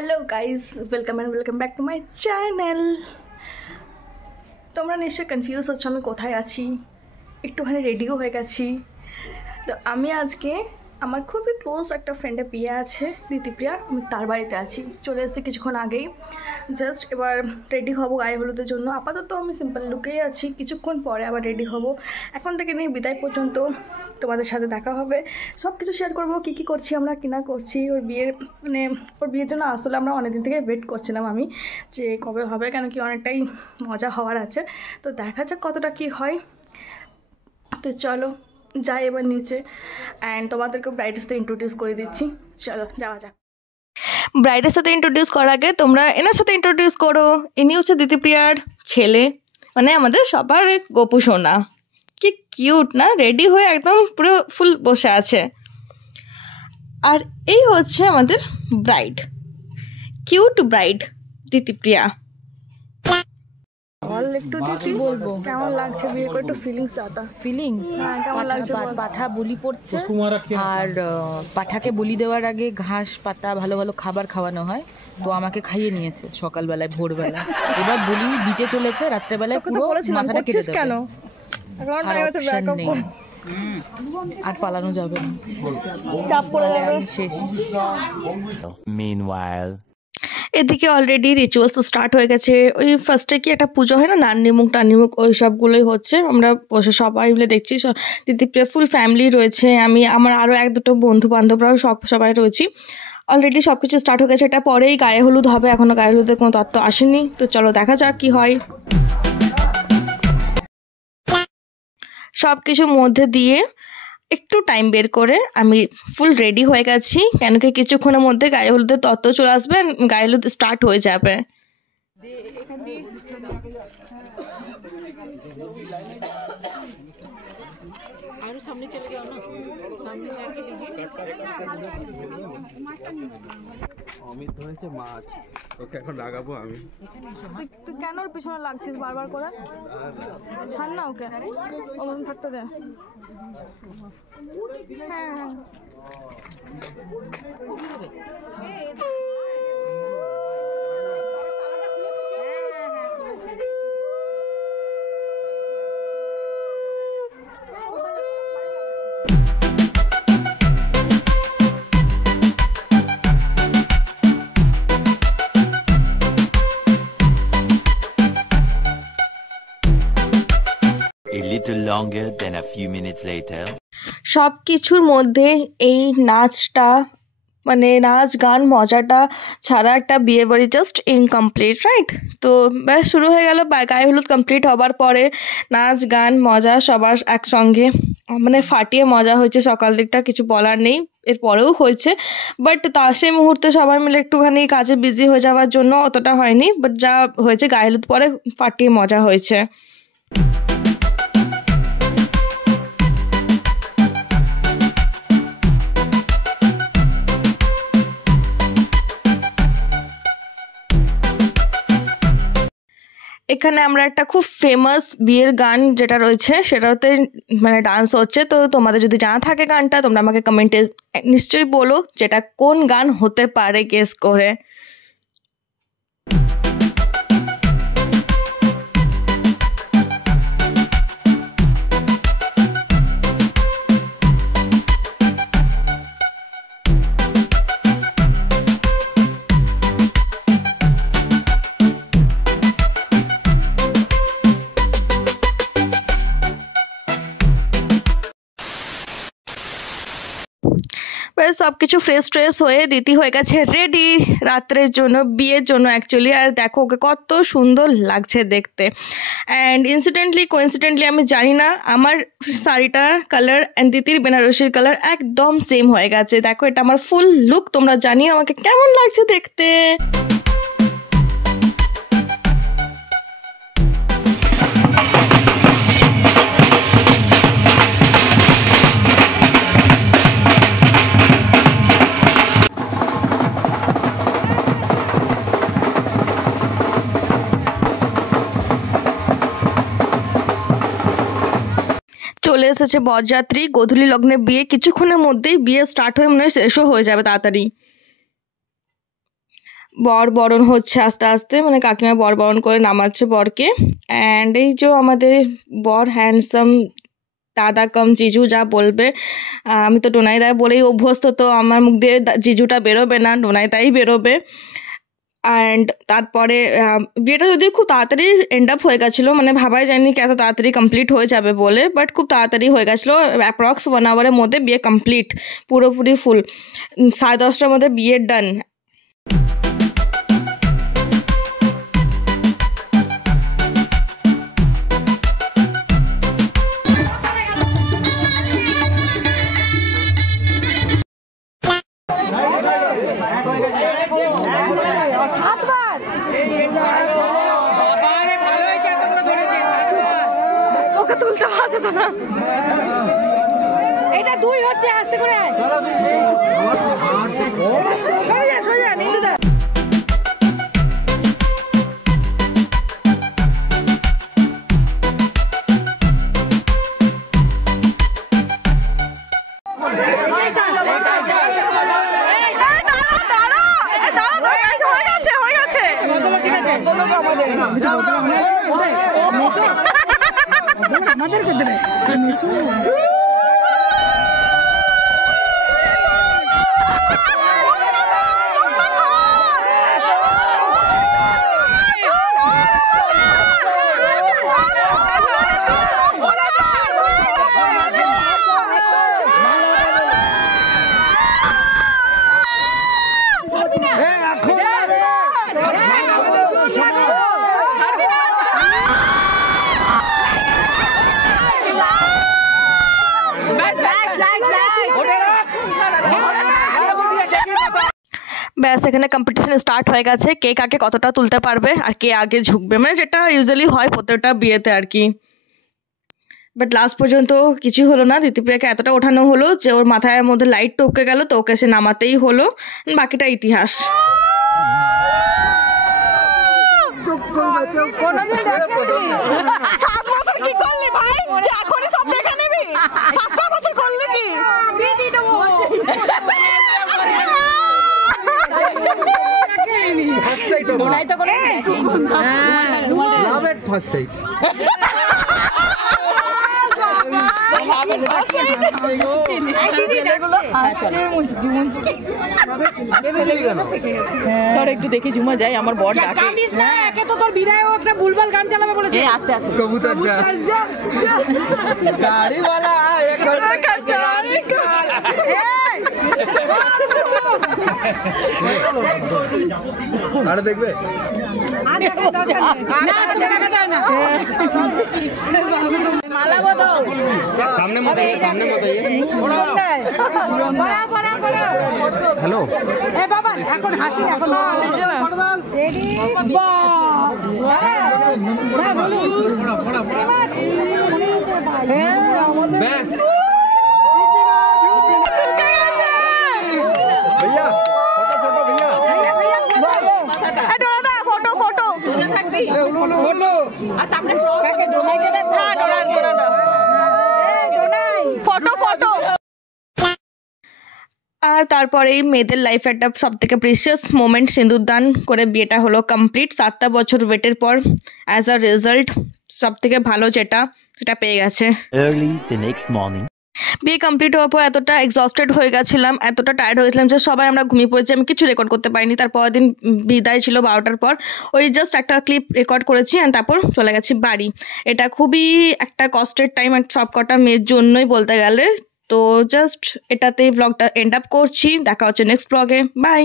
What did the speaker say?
Hello guys, welcome back to my channel. তোমরা নিশ্চয়ই confuse হচ্ছ আমি কোথায় আছি। একটুখানি রেডিও হয়ে গেছি। তো আমি আজকে আমার খুবই ক্লোজ একটা ফ্রেন্ডের বিয়ে আছে, দিতিপ্রিয়া। আমি তার বাড়িতে আছি, চলে এসেছি কিছুক্ষণ আগেই। জাস্ট এবার রেডি হব গায়ে হলুদের জন্য। আপাতত আমি সিম্পল লুকেই আছি, কিছুক্ষণ পরে আবার রেডি হব। এখন থেকে নিয়ে বিদায় পর্যন্ত তোমাদের সাথে দেখা হবে, সব কিছু শেয়ার করবো, কী করছি আমরা, কী না করছি। ওর বিয়ের জন্য আসলে আমরা অনেকদিন থেকে ওয়েট করছিলাম আমি, যে কবে হবে, কেন কি অনেকটাই মজা হওয়ার আছে। তো দেখা যাক কতটা কী হয়। তো চলো যাই এবার নিচে, অ্যান্ড তোমাদেরকে ব্রাইডের সাথে ইন্ট্রোডিউস করে দিচ্ছি। চলো যাওয়া যাক। ব্রাইডের সাথে ইন্ট্রোডিউস করার আগে তোমরা এনার সাথে ইন্ট্রোডিউস করো। ইনি হচ্ছে দিতিপ্রিয়ার ছেলে, মানে আমাদের সবার গপু সোনা। কি কিউট না, রেডি হয়ে একদম পুরো ফুল বসে আছে। আর এই হচ্ছে আমাদের ব্রাইড, কিউট ব্রাইড দিতিপ্রিয়া। একটু দিদি বলবো কেমন লাগছে বিয়ে করে, একটু ফিলিংস আতা। ফিলিংস কেমন লাগছে? পাঠা বলি পড়ছে, আর পাঠাকে বলি দেওয়ার আগে ঘাস পাতা ভালো ভালো খাবার খাওয়ানো হয়। তো আমাকে খাইয়ে নিয়েছে সকালবেলায়, ভোরবেলা। এবার বলি দিতে চলেছে রাত্রেবেলায়, পুরো মাথাটা কেটে দেবে। কেন আর পালানো যাবে না, চাপ পড়ে যাবে, শেষ। এদিকে অলরেডি রিচুয়ালস স্টার্ট হয়ে গেছে। ওই ফার্স্টে কি একটা পুজো হয় না, নান্নিমুখ টান্নিমুখ, ওই সবগুলোই হচ্ছে। আমরা বসে সবাই মিলে দেখছি। দিদিপ্রিয়া ফুল ফ্যামিলি রয়েছে, আমি আমার আরও এক দুটো বন্ধু বান্ধবরাও সবাই রয়েছি। অলরেডি সব কিছু স্টার্ট হয়ে গেছে। এটা পরেই গায়ে হলুদ হবে, এখনও গায়ে হলুদের কোনো তত্ত্ব আসেনি। তো চলো দেখা যাক কী হয়। সব কিছুর মধ্যে দিয়ে একটু টাইম বের করে আমি ফুল রেডি হয়ে গেছি, কেন কি কিছুক্ষণের মধ্যে গায়ে হলুদের তত্ত্ব চলে আসবে, গায়ে হলুদ স্টার্ট হয়ে যাবে। আরো সামনে চলে যাও না, সামনে আগে লিজিয়ে। অমিত ধরেছে মাছ, ওকে এখন লাগাবো আমি। তুই কেন ওর পিছনে লাগছিস বারবার করে? ছাড় না ওকে, ওরকম থাকতে দে। হ্যাঁ A little longer than a few minutes later. সব কিছুর মধ্যে এই নাচটা, মানে নাচ গান মজাটা ছাড়া একটা বিয়ে বাড়ি জাস্ট ইনকমপ্লিট, রাইট? তো ব্যাস শুরু হয়ে গেল। গায়ে হলুদ কমপ্লিট হবার পরে নাচ গান মজা সবার একসঙ্গে, মানে ফাটিয়ে মজা হয়েছে। সকাল দিকটা কিছু বলার নেই, এরপরেও হয়েছে। বাট সেই মুহূর্তে সবাই মিলে একটুখানি কাজে বিজি হয়ে যাওয়ার জন্য অতটা হয়নি। বাট যা হয়েছে গায়ে হলুদ পরে ফাটিয়ে মজা হয়েছে। এখানে আমরা একটা খুব ফেমাস বিয়ের গান যেটা রয়েছে সেটাতে মানে ডান্স হচ্ছে। তো তোমাদের যদি জানা থাকে গানটা, তোমরা আমাকে কমেন্টে নিশ্চয়ই বলো যেটা কোন গান হতে পারে, গেস করে। সব কিছু ফ্রেশ হয়ে দিতি হয়ে গেছে রেডি রাত্রের জন্য, বিয়ের জন্য অ্যাকচুয়ালি। আর দেখো ওকে কত সুন্দর লাগছে দেখতে। অ্যান্ড কোইন্সিডেন্টলি আমি জানি না, আমার শাড়িটা কালার অ্যান্ড দিতির বেনারসির কালার একদম সেম হয়ে গেছে। দেখো এটা আমার ফুল লুক, তোমরা জানিও আমাকে কেমন লাগছে দেখতে। চলে এসেছে বরযাত্রী, গোধূলি লগ্নে বিয়ে। কিছুক্ষণের মধ্যেই বিয়ে স্টার্ট হয়ে মনে হয় শেষও হয়ে যাবে তাড়াতাড়ি। বরণ হচ্ছে আস্তে আস্তে, মানে কাকিমা বরণ করে নামাচ্ছে বরকে। অ্যান্ড এই যে আমাদের বর হ্যান্ডসাম দাদা কম জিজু যা বলবে, আমি তো ডোনাই দা বলেই অভ্যস্ত, তো আমার মুখ দিয়ে জিজুটা বেরোবে না, ডোনাই দাই বেরোবে। অ্যান্ড তারপরে বিয়েটা যদি খুব তাড়াতাড়ি এন্ড আপ হয়ে গেছিলো, মানে ভাবাই যায়নি কি এত তাড়াতাড়ি কমপ্লিট হয়ে যাবে বলে, বাট খুব তাড়াতাড়ি হয়ে গেছিলো। অ্যাপ্রক্স 1 আওয়ারের মধ্যে বিয়ে কমপ্লিট, পুরোপুরি ফুল 10:30টার মধ্যে বিয়ে ডান। ওকে তুলতে পারছে তো না, এটা 2 হচ্ছে, আস্তে করে সোজা সোজা নীলুদা। ব্যাস এখানে কম্পিটিশন স্টার্ট হয়ে গেছে, কে কাকে কতটা তুলতে পারবে আর কে আগে ঝুঁকবে, মানে যেটা ইউজুয়ালি হয় প্রত্যেকটা বিয়েতে আর কি। বাট লাস্ট পর্যন্ত কিছুই হলো না, দিতিপ্রিয়াকে এতটা ওঠানো হলো যে ওর মাথার মধ্যে লাইট টপকে গেল, তো ওকে সে নামাতেই হলো, বাকিটা ইতিহাস। কি করলি ভাই, এখনই সব দেখে নিবি? 7 বছর করলি কি? একটু দেখি ঝুমা যাই, আমার বর ডাকে। একে তো তোর বিদায় ও একটা বুলবুল গান চালাবে বলেছে। আস্তে আস্তে কবুতর যা গাড়ি वाला আরে দেখবে সামনে মত হ্যালো বাবা এখন হাসি, এখন বেশ भैया फोटो भैया फोटो फोटो फोटो फोटो। আর তারপরে মেয়েদের লাইফ একটা সব থেকে প্রিসিয়াস মোমেন্ট, সিঁদুরদান করে বিয়েটা হলো কমপ্লিট 7টা বছর ওয়েটের পর। অ্যাজ আ রেজাল্ট সব থেকে ভালো যেটা সেটা পেয়ে গেছে। Early the next morning. বিয়ে কমপ্লিট হওয়ার পর এতটা এক্সস্টেড হয়ে গেছিলাম, এতটা টায়ার্ড হয়েছিলাম যে সবাই আমরা ঘুমিয়ে পড়েছি, আমি কিছু রেকর্ড করতে পারিনি। তারপর দিন বিদায় ছিল 12টার পর, ওই জাস্ট একটা ক্লিপ রেকর্ড করেছি অ্যান্ড তারপর চলে গেছি বাড়ি। এটা খুবই একটা কষ্টের টাইম সব কটা মেয়ের জন্যই বলতে গেলে। তো জাস্ট এটাতেই ব্লগটা এন্ড আপ করছি, দেখা হচ্ছে নেক্সট ব্লগে, বাই।